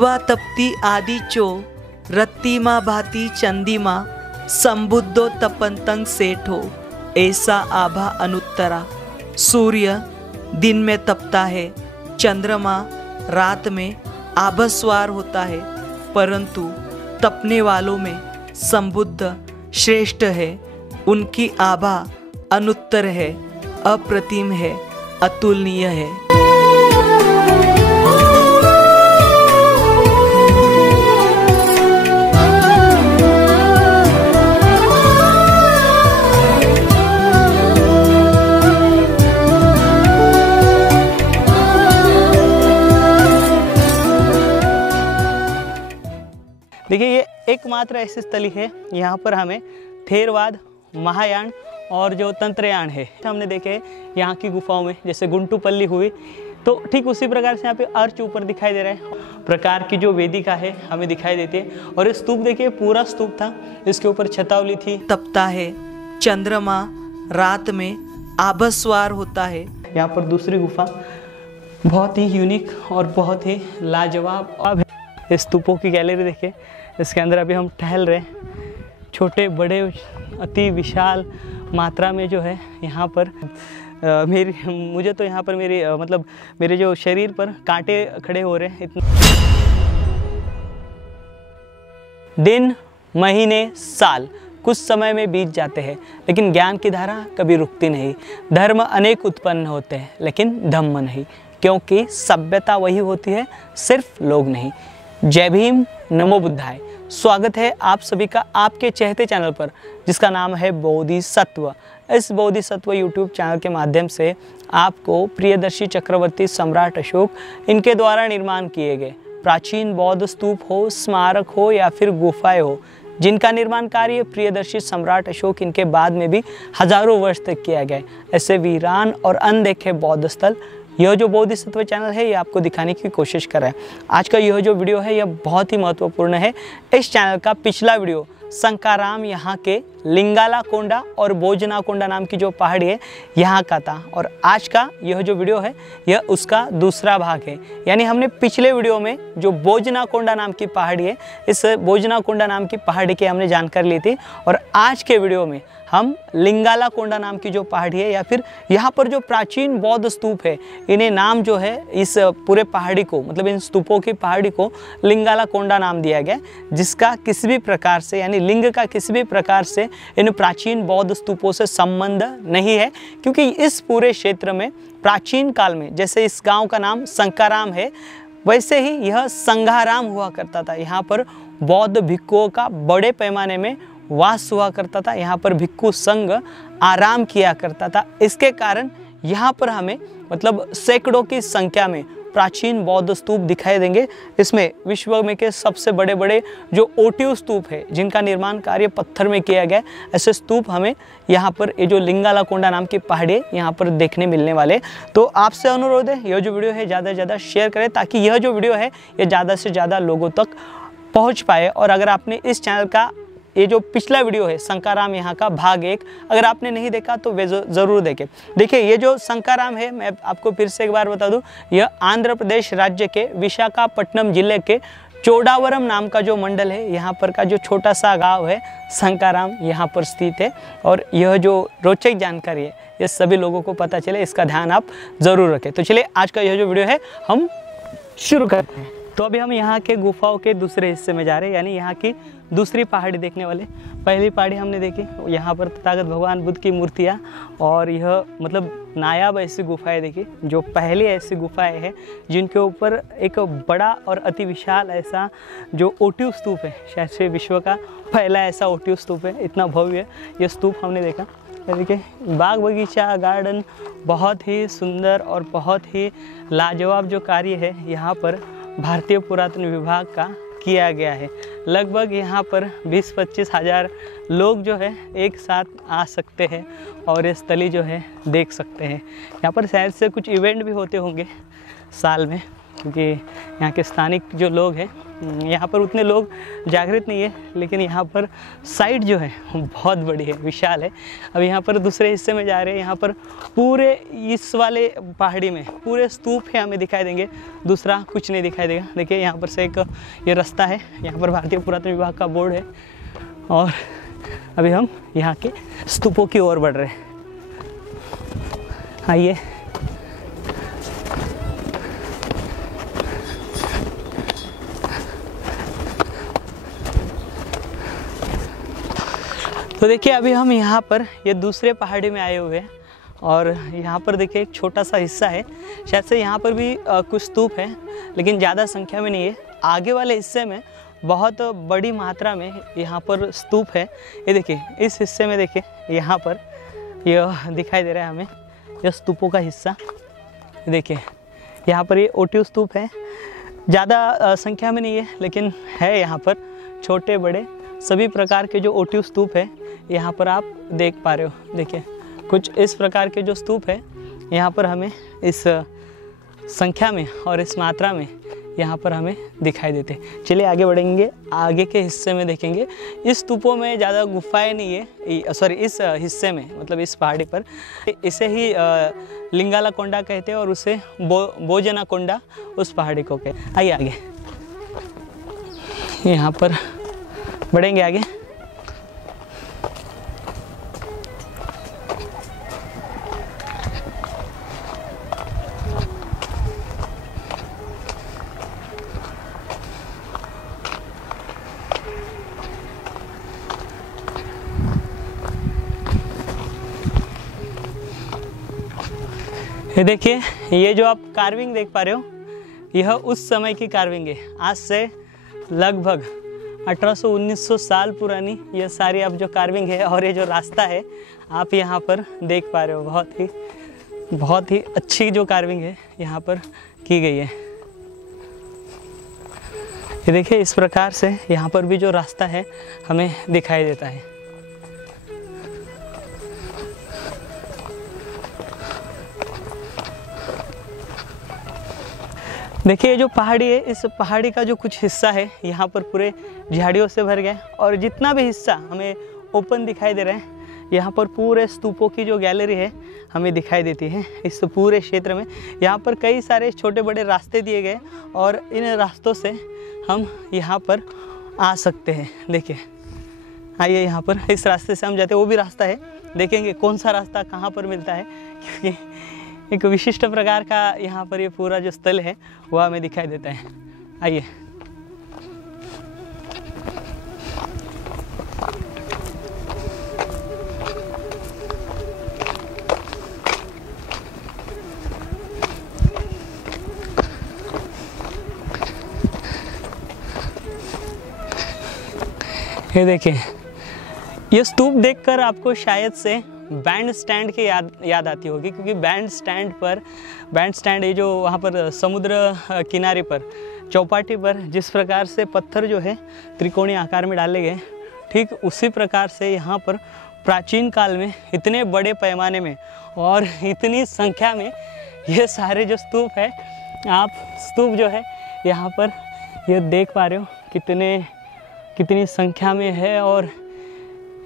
दिवा तपती आदिचो रत्तिमा भाती चंदिमा संबुद्धो तपंतंग सेठो ऐसा आभा अनुत्तरा। सूर्य दिन में तपता है, चंद्रमा रात में आभस्वार होता है, परंतु तपने वालों में संबुद्ध श्रेष्ठ है। उनकी आभा अनुत्तर है, अप्रतिम है, अतुलनीय है। देखिए, ये एकमात्र ऐसी स्थली है यहाँ पर हमें थेरवाद, महायान और जो तंत्रयान है हमने देखे यहाँ की गुफाओं में, जैसे गुंटूपल्ली हुई, तो ठीक उसी प्रकार से यहाँ पे अर्च ऊपर दिखाई दे रहा है। प्रकार की जो वेदिका है हमें दिखाई देती है। और ये स्तूप देखिए, पूरा स्तूप था, इसके ऊपर छतावली थी। तपता है, चंद्रमा रात में आभस्वार होता है। यहाँ पर दूसरी गुफा बहुत ही यूनिक और बहुत ही लाजवाब। अब स्तूपों की गैलरी देखिए, इसके अंदर अभी हम टहल रहे हैं। छोटे बड़े अति विशाल मात्रा में जो है यहाँ पर मुझे तो यहाँ पर मेरे जो शरीर पर कांटे खड़े हो रहे हैं। दिन, महीने, साल कुछ समय में बीत जाते हैं, लेकिन ज्ञान की धारा कभी रुकती नहीं। धर्म अनेक उत्पन्न होते हैं, लेकिन धम्म नहीं, क्योंकि सभ्यता वही होती है, सिर्फ लोग नहीं। जय भीम, नमो बुद्धाय। स्वागत है आप सभी का आपके चहेते चैनल पर, जिसका नाम है बोधिसत्व। इस बोधिसत्व यूट्यूब चैनल के माध्यम से आपको प्रियदर्शी चक्रवर्ती सम्राट अशोक इनके द्वारा निर्माण किए गए प्राचीन बौद्ध स्तूप हो, स्मारक हो या फिर गुफाएं हो, जिनका निर्माण कार्य प्रियदर्शी सम्राट अशोक इनके बाद में भी हजारों वर्ष तक किया गया, ऐसे वीरान और अनदेखे बौद्ध स्थल यह जो बोधिसत्व चैनल है ये आपको दिखाने की कोशिश कर रहा है। आज का यह जो वीडियो है यह बहुत ही महत्वपूर्ण है। इस चैनल का पिछला वीडियो संकाराम यहाँ के लिंगाला कोंडा और बोजना कोंडा नाम की जो पहाड़ी है यहाँ का था, और आज का यह जो वीडियो है यह उसका दूसरा भाग है। यानी हमने पिछले वीडियो में जो बोजना कोंडा नाम की पहाड़ी है, इस बोजना कोंडा नाम की पहाड़ी की हमने जानकारी ली थी, और आज के वीडियो में हम लिंगाला कोंडा नाम की जो पहाड़ी है या फिर यहाँ पर जो प्राचीन बौद्ध स्तूप है, इन्हें नाम जो है इस पूरे पहाड़ी को, मतलब इन स्तूपों की पहाड़ी को लिंगाला कोंडा नाम दिया गया, जिसका किसी भी प्रकार से यानी लिंग का किसी भी प्रकार से इन प्राचीन बौद्ध स्तूपों से संबंध नहीं है। क्योंकि इस पूरे क्षेत्र में प्राचीन काल में जैसे इस गांव का नाम संकाराम है, वैसे ही यह संघाराम हुआ करता था। यहाँ पर बौद्ध भिक्षुओं का बड़े पैमाने में वास हुआ करता था। यहाँ पर भिक्षु संघ आराम किया करता था। इसके कारण यहाँ पर हमें सैकड़ों की संख्या में प्राचीन बौद्ध स्तूप दिखाई देंगे। इसमें विश्व में के सबसे बड़े बड़े जो ओटिव स्तूप है, जिनका निर्माण कार्य पत्थर में किया गया, ऐसे स्तूप हमें यहाँ पर ये जो लिंगाला कोंडा नाम की पहाड़ी है यहाँ पर देखने मिलने वाले। तो आपसे अनुरोध है, यह जो वीडियो है ज़्यादा से ज़्यादा शेयर करें, ताकि यह जो वीडियो है ये ज़्यादा से ज़्यादा लोगों तक पहुँच पाए। और अगर आपने इस चैनल का ये जो पिछला वीडियो है संकाराम यहाँ का भाग 1, अगर आपने नहीं देखा तो वे ज़रूर देखें। देखिए, ये जो संकाराम है, मैं आपको फिर से एक बार बता दूं, यह आंध्र प्रदेश राज्य के विशाखापट्टनम जिले के चोडावरम नाम का जो मंडल है, यहाँ पर का जो छोटा सा गांव है संकाराम यहाँ पर स्थित है। और यह जो रोचक जानकारी है ये सभी लोगों को पता चले, इसका ध्यान आप ज़रूर रखें। तो चलिए, आज का यह जो वीडियो है हम शुरू करते हैं। तो अभी हम यहाँ के गुफाओं के दूसरे हिस्से में जा रहे हैं, यानी यहाँ की दूसरी पहाड़ी देखने वाले। पहली पहाड़ी हमने देखी, यहाँ पर तथागत भगवान बुद्ध की मूर्तियाँ, और यह नायाब ऐसी गुफाएं देखी, जो पहली ऐसी गुफाएं हैं जिनके ऊपर एक बड़ा और अति विशाल ऐसा जो ओटिव स्तूप है, शायद से विश्व का पहला ऐसा ओटिव स्तूप है। इतना भव्य ये स्तूप हमने देखा। देखिए, बाग बगीचा गार्डन बहुत ही सुंदर और बहुत ही लाजवाब जो कार्य है यहाँ पर भारतीय पुरातन विभाग का किया गया है। लगभग यहाँ पर 20-25 हज़ार लोग जो है एक साथ आ सकते हैं और ये स्थली जो है देख सकते हैं। यहाँ पर शायद से कुछ इवेंट भी होते होंगे साल में, क्योंकि यहाँ के स्थानिक जो लोग हैं यहाँ पर उतने लोग जागृत नहीं है, लेकिन यहाँ पर साइट जो है बहुत बड़ी है, विशाल है। अब यहाँ पर दूसरे हिस्से में जा रहे हैं। यहाँ पर पूरे इस वाले पहाड़ी में पूरे स्तूप है, हमें दिखाई देंगे, दूसरा कुछ नहीं दिखाई देगा। देखिए यहाँ पर से एक ये रास्ता है, यहाँ पर भारतीय पुरातत्व विभाग का बोर्ड है, और अभी हम यहाँ के स्तूपों की ओर बढ़ रहे हैं। आइए। तो देखिए अभी हम यहाँ पर ये दूसरे पहाड़ी में आए हुए हैं, और यहाँ पर देखिए एक छोटा सा हिस्सा है, शायद से यहाँ पर भी कुछ स्तूप है, लेकिन ज़्यादा संख्या में नहीं है। आगे वाले हिस्से में बहुत बड़ी मात्रा में यहाँ पर स्तूप है। ये देखिए इस हिस्से में देखिए यहाँ पर यह दिखाई दे रहा है हमें, यह स्तूपों का हिस्सा। देखिए यहाँ पर ये ओटिव स्तूप है, ज़्यादा संख्या में नहीं है, लेकिन है यहाँ पर छोटे बड़े सभी प्रकार के जो ओटिव स्तूप है यहाँ पर आप देख पा रहे हो। देखिए कुछ इस प्रकार के जो स्तूप है यहाँ पर हमें इस संख्या में और इस मात्रा में यहाँ पर हमें दिखाई देते हैं। चलिए आगे बढ़ेंगे, आगे के हिस्से में देखेंगे। इस स्तूपों में ज़्यादा गुफाएं नहीं है, सॉरी इस हिस्से में, मतलब इस पहाड़ी पर इसे ही लिंगाला कोंडा कहते हैं, और उसे बोजना कोंडा उस पहाड़ी को कहते। आइए आगे, यहाँ पर बढ़ेंगे आगे। ये देखिए, ये जो आप कार्विंग देख पा रहे हो, यह उस समय की कार्विंग है। आज से लगभग 1800-1900 साल पुरानी ये सारी अब जो कार्विंग है, और ये जो रास्ता है आप यहाँ पर देख पा रहे हो, बहुत ही अच्छी जो कार्विंग है यहाँ पर की गई है। ये देखिए इस प्रकार से यहाँ पर भी जो रास्ता है हमें दिखाई देता है। देखिए जो पहाड़ी है, इस पहाड़ी का जो कुछ हिस्सा है यहाँ पर पूरे झाड़ियों से भर गया, और जितना भी हिस्सा हमें ओपन दिखाई दे रहा है, यहाँ पर पूरे स्तूपों की जो गैलरी है हमें दिखाई देती है इस पूरे क्षेत्र में। यहाँ पर कई सारे छोटे बड़े रास्ते दिए गए, और इन रास्तों से हम यहाँ पर आ सकते हैं। देखिए आइए, यहाँ पर इस रास्ते से हम जाते हैं, वो भी रास्ता है, देखेंगे कौन सा रास्ता कहाँ पर मिलता है, क्योंकि एक विशिष्ट प्रकार का यहाँ पर ये पूरा जो स्थल है वह हमें दिखाई देता है। आइए, ये देखिए, ये स्तूप देखकर आपको शायद से बैंड स्टैंड की याद आती होगी, क्योंकि बैंड स्टैंड ये जो वहाँ पर समुद्र किनारे पर चौपाटी पर जिस प्रकार से पत्थर जो है त्रिकोणीय आकार में डाले गए, ठीक उसी प्रकार से यहाँ पर प्राचीन काल में इतने बड़े पैमाने में और इतनी संख्या में ये सारे जो स्तूप है, आप स्तूप जो है यहाँ पर ये देख पा रहे हो कितनी संख्या में है, और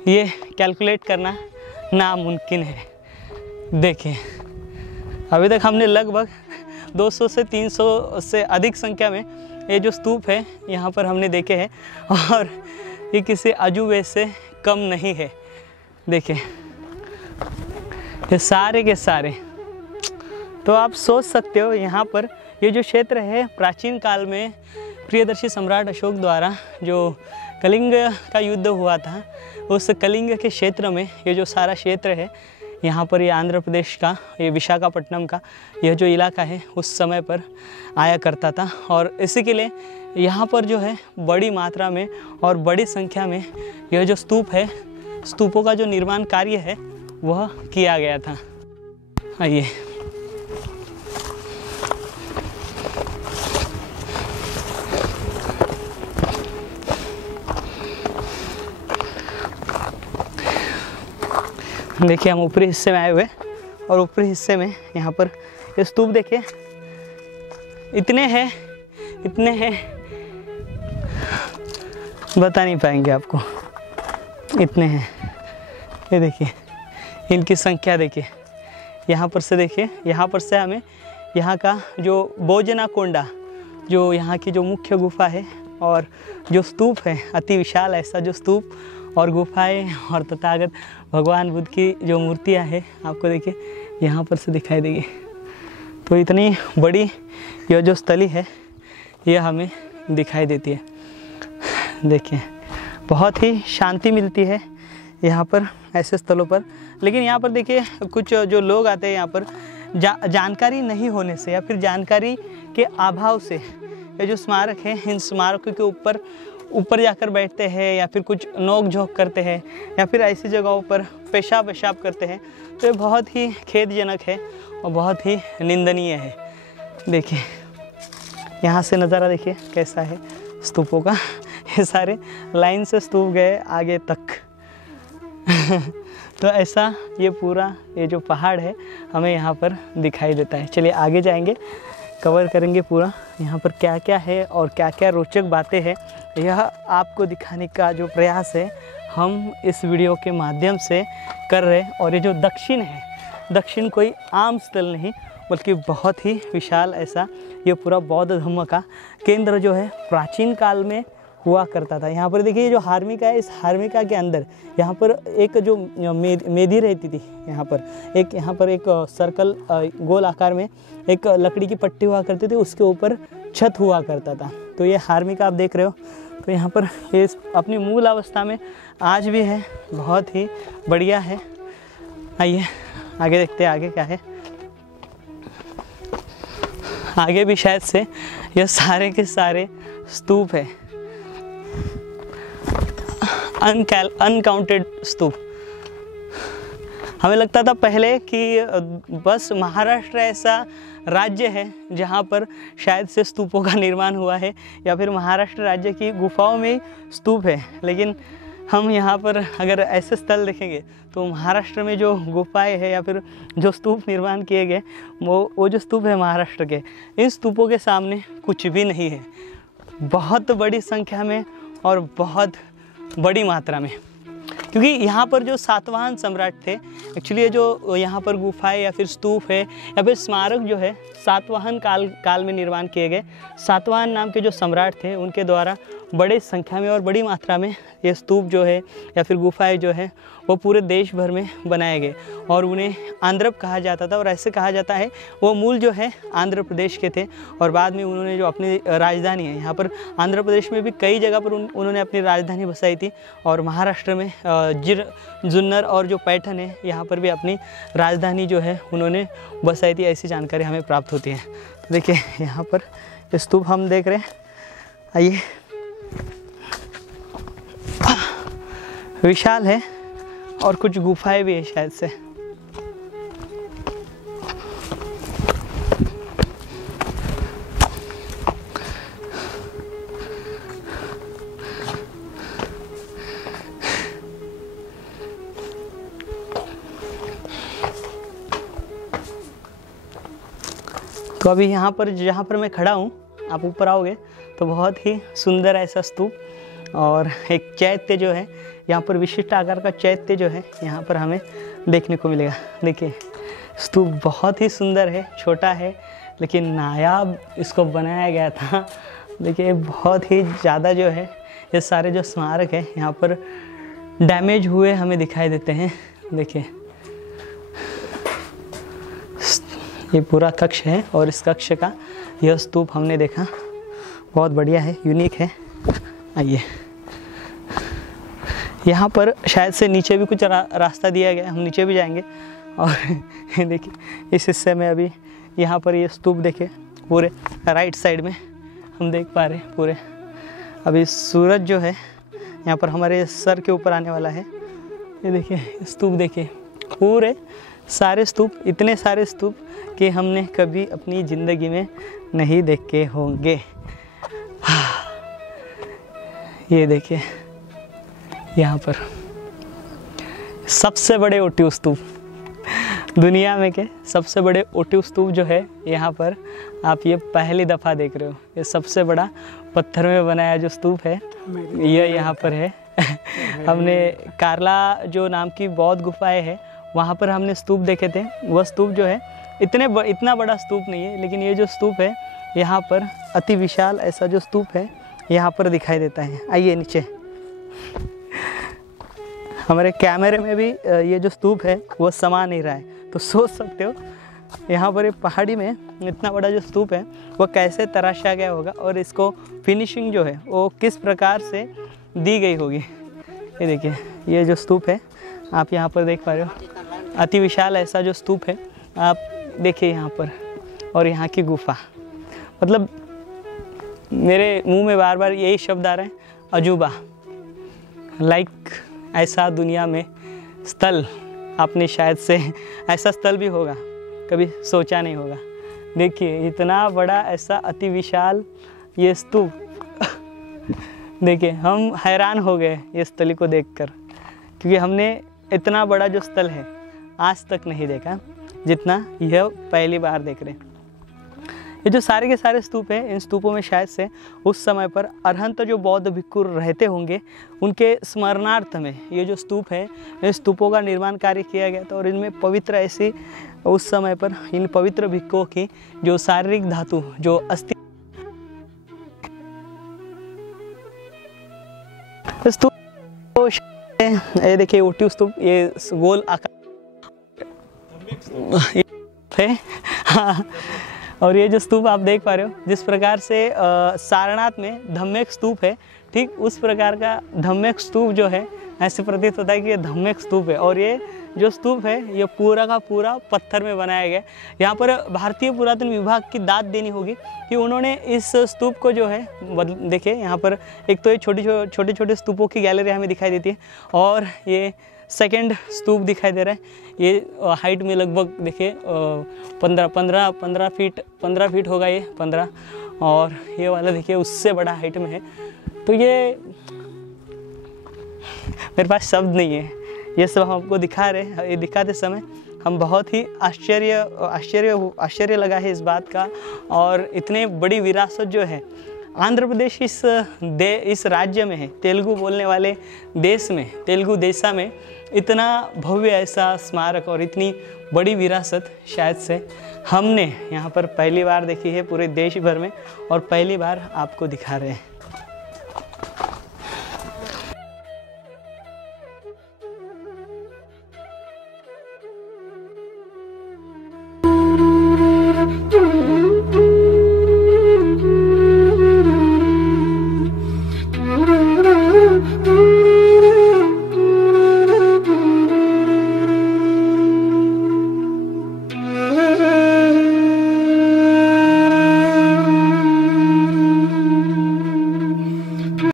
ये कैलकुलेट करना नामुमकिन है। देखिए अभी तक हमने लगभग 200 से 300 से अधिक संख्या में ये जो स्तूप है यहाँ पर हमने देखे हैं, और ये किसी अजूबे से कम नहीं है। देखिए ये सारे के सारे, तो आप सोच सकते हो यहाँ पर ये जो क्षेत्र है प्राचीन काल में प्रियदर्शी सम्राट अशोक द्वारा जो कलिंग का युद्ध हुआ था, उस कलिंग के क्षेत्र में ये जो सारा क्षेत्र है यहाँ पर, ये आंध्र प्रदेश का, ये विशाखापट्टनम का यह जो इलाका है उस समय पर आया करता था, और इसी के लिए यहाँ पर जो है बड़ी मात्रा में और बड़ी संख्या में यह जो स्तूप है, स्तूपों का जो निर्माण कार्य है वह किया गया था। आइए, देखिए हम ऊपरी हिस्से में आए हुए, और ऊपरी हिस्से में यहाँ पर ये स्तूप देखिए इतने हैं बता नहीं पाएंगे आपको, इतने हैं। ये देखिए इनकी संख्या देखिए, यहाँ पर से देखिए, यहाँ पर से हमें यहाँ का जो भोजनाकोंडा, जो यहाँ की जो मुख्य गुफा है और जो स्तूप है, अति विशाल ऐसा जो स्तूप और गुफाएं और तथागत भगवान बुद्ध की जो मूर्तियाँ हैं, आपको देखिए यहाँ पर से दिखाई देगी। तो इतनी बड़ी यह जो स्थली है यह हमें दिखाई देती है। देखिए बहुत ही शांति मिलती है यहाँ पर ऐसे स्थलों पर। लेकिन यहाँ पर देखिए कुछ जो लोग आते हैं यहाँ पर जानकारी नहीं होने से या फिर जानकारी के अभाव से ये जो स्मारक है, इन स्मारकों के ऊपर जाकर बैठते हैं या फिर कुछ नोक झोंक करते हैं या फिर ऐसी जगहों पर पेशाब करते हैं। तो ये बहुत ही खेदजनक है और बहुत ही निंदनीय है। देखिए यहाँ से नज़ारा देखिए कैसा है स्तूपों का। ये सारे लाइन से स्तूप गए आगे तक। तो ऐसा ये पूरा ये जो पहाड़ है हमें यहाँ पर दिखाई देता है। चलिए आगे जाएंगे, कवर करेंगे पूरा यहाँ पर क्या क्या है और क्या क्या रोचक बातें हैं, यह आपको दिखाने का जो प्रयास है हम इस वीडियो के माध्यम से कर रहे हैं। और ये जो दक्षिण है, दक्षिण कोई आम स्थल नहीं बल्कि बहुत ही विशाल ऐसा ये पूरा बौद्ध धर्म का केंद्र जो है प्राचीन काल में हुआ करता था। यहाँ पर देखिए ये जो हार्मिका है, इस हार्मिका के अंदर यहाँ पर एक जो मेधी रहती थी, यहाँ पर एक सर्कल गोल आकार में एक लकड़ी की पट्टी हुआ करती थी, उसके ऊपर छत हुआ करता था। तो ये हार्मिका आप देख रहे हो, तो यहाँ पर ये अपनी मूल अवस्था में आज भी है, बहुत ही बढ़िया है। आइए आगे देखते हैं आगे क्या है। आगे भी शायद से ये सारे के सारे स्तूप है, अनकाउंटेड स्तूप। हमें लगता था पहले कि बस महाराष्ट्र ऐसा राज्य है जहाँ पर शायद से स्तूपों का निर्माण हुआ है या फिर महाराष्ट्र राज्य की गुफाओं में स्तूप है। लेकिन हम यहाँ पर अगर ऐसे स्थल देखेंगे तो महाराष्ट्र में जो गुफाएं हैं या फिर जो स्तूप निर्माण किए गए वो जो स्तूप है महाराष्ट्र के, इन स्तूपों के सामने कुछ भी नहीं है। बहुत बड़ी संख्या में और बहुत बड़ी मात्रा में, क्योंकि यहाँ पर जो सातवाहन सम्राट थे, एक्चुअली ये जो यहाँ पर गुफाएं या फिर स्तूप है या फिर स्मारक जो है सातवाहन काल में निर्माण किए गए। सातवाहन नाम के जो सम्राट थे उनके द्वारा बड़ी संख्या में और बड़ी मात्रा में ये स्तूप जो है या फिर गुफाएं जो है वो पूरे देश भर में बनाए गए और उन्हें आंध्रप कहा जाता था। और ऐसे कहा जाता है वो मूल जो है आंध्र प्रदेश के थे और बाद में उन्होंने जो अपनी राजधानी है यहाँ पर आंध्र प्रदेश में भी कई जगह पर उन्होंने अपनी राजधानी बसाई थी। और महाराष्ट्र में जुन्नर और जो पैठन है यहाँ पर भी अपनी राजधानी जो है उन्होंने बसाई थी, ऐसी जानकारी हमें प्राप्त होती है। तो देखिए यहाँ पर स्तूप हम देख रहे हैं। आइए, विशाल है और कुछ गुफाएं भी है शायद से। तो अभी यहाँ पर जहाँ पर मैं खड़ा हूँ, आप ऊपर आओगे तो बहुत ही सुंदर ऐसा स्तूप और एक चैत्य जो है यहाँ पर, विशिष्ट आकार का चैत्य जो है यहाँ पर हमें देखने को मिलेगा। देखिए स्तूप बहुत ही सुंदर है, छोटा है लेकिन नायाब इसको बनाया गया था। देखिए बहुत ही ज़्यादा जो है ये सारे जो स्मारक है यहाँ पर डैमेज हुए हमें दिखाई देते हैं। देखिए ये पूरा कक्ष है और इस कक्ष का यह स्तूप हमने देखा, बहुत बढ़िया है, यूनिक है। आइए, यहाँ पर शायद से नीचे भी कुछ रास्ता दिया गया है, हम नीचे भी जाएंगे। और देखिए इस हिस्से में अभी यहाँ पर ये स्तूप देखे पूरे राइट साइड में हम देख पा रहे हैं पूरे। अभी सूरज जो है यहाँ पर हमारे सर के ऊपर आने वाला है। ये देखिए स्तूप, देखिए पूरे सारे स्तूप, इतने सारे स्तूप कि हमने कभी अपनी ज़िंदगी में नहीं देखे होंगे। ये देखिए यहाँ पर सबसे बड़े ओटिव स्तूप, दुनिया में के सबसे बड़े ओटिव स्तूप जो है यहाँ पर आप ये पहली दफ़ा देख रहे हो। ये सबसे बड़ा पत्थर में बनाया जो स्तूप है ये यहाँ पर है। हमने कारला जो नाम की बौद्ध गुफाएं है वहाँ पर हमने स्तूप देखे थे। वह स्तूप जो है इतना बड़ा स्तूप नहीं है, लेकिन ये जो स्तूप है यहाँ पर अति विशाल ऐसा जो स्तूप है यहाँ पर दिखाई देता है। आइए नीचे। हमारे कैमरे में भी ये जो स्तूप है वो समा नहीं रहा है, तो सोच सकते हो यहाँ पर एक पहाड़ी में इतना बड़ा जो स्तूप है वो कैसे तराशा गया होगा और इसको फिनिशिंग जो है वो किस प्रकार से दी गई होगी। ये देखिए, ये जो स्तूप है आप यहाँ पर देख पा रहे हो, अति विशाल ऐसा जो स्तूप है आप देखिए यहाँ पर। और यहाँ की गुफा, मतलब मेरे मुंह में बार बार यही शब्द आ रहे हैं, अजूबा। लाइक ऐसा दुनिया में स्थल आपने शायद से ऐसा स्थल भी होगा कभी सोचा नहीं होगा। देखिए इतना बड़ा ऐसा अति विशाल ये स्तूप। देखिए हम हैरान हो गए ये स्थली को देखकर, क्योंकि हमने इतना बड़ा जो स्थल है आज तक नहीं देखा जितना यह पहली बार देख रहे हैं। ये जो सारे के सारे स्तूप हैं, इन स्तूपों में शायद से उस समय पर अरहंत जो बौद्ध भिक्खु रहते होंगे उनके स्मरणार्थ में ये जो स्तूप है, इन स्तूपों का निर्माण कार्य किया गया था। और इनमें पवित्र ऐसी उस समय पर इन पवित्र भिक्खुओं की जो शारीरिक धातु जो अस्थि स्तूप, ये देखिए ऊटी स्तूप, ये गोल आकार है। हाँ, और ये जो स्तूप आप देख पा रहे हो, जिस प्रकार से सारनाथ में धम्मेक स्तूप है, ठीक उस प्रकार का धम्मेक स्तूप जो है ऐसे प्रतीत होता है कि ये धम्मेक स्तूप है। और ये जो स्तूप है ये पूरा का पूरा पत्थर में बनाया गया। यहाँ पर भारतीय पुरातन विभाग की दाद देनी होगी कि उन्होंने इस स्तूप को जो है देखिए यहाँ पर एक तो ये छोटे छोटे स्तूपों की गैलरी हमें दिखाई देती है, और ये सेकंड स्तूप दिखाई दे रहा है। ये हाइट में लगभग देखिए 15 फीट होगा ये 15, और ये वाला देखिए उससे बड़ा हाइट में है। तो ये मेरे पास शब्द नहीं है, ये सब हम आपको दिखा रहे हैं। ये दिखाते समय हम बहुत ही आश्चर्य लगा है इस बात का। और इतने बड़ी विरासत जो है आंध्र प्रदेश इस राज्य में है, तेलुगु बोलने वाले देश में, तेलुगु देशा में इतना भव्य ऐसा स्मारक और इतनी बड़ी विरासत शायद से हमने यहाँ पर पहली बार देखी है पूरे देश भर में, और पहली बार आपको दिखा रहे हैं।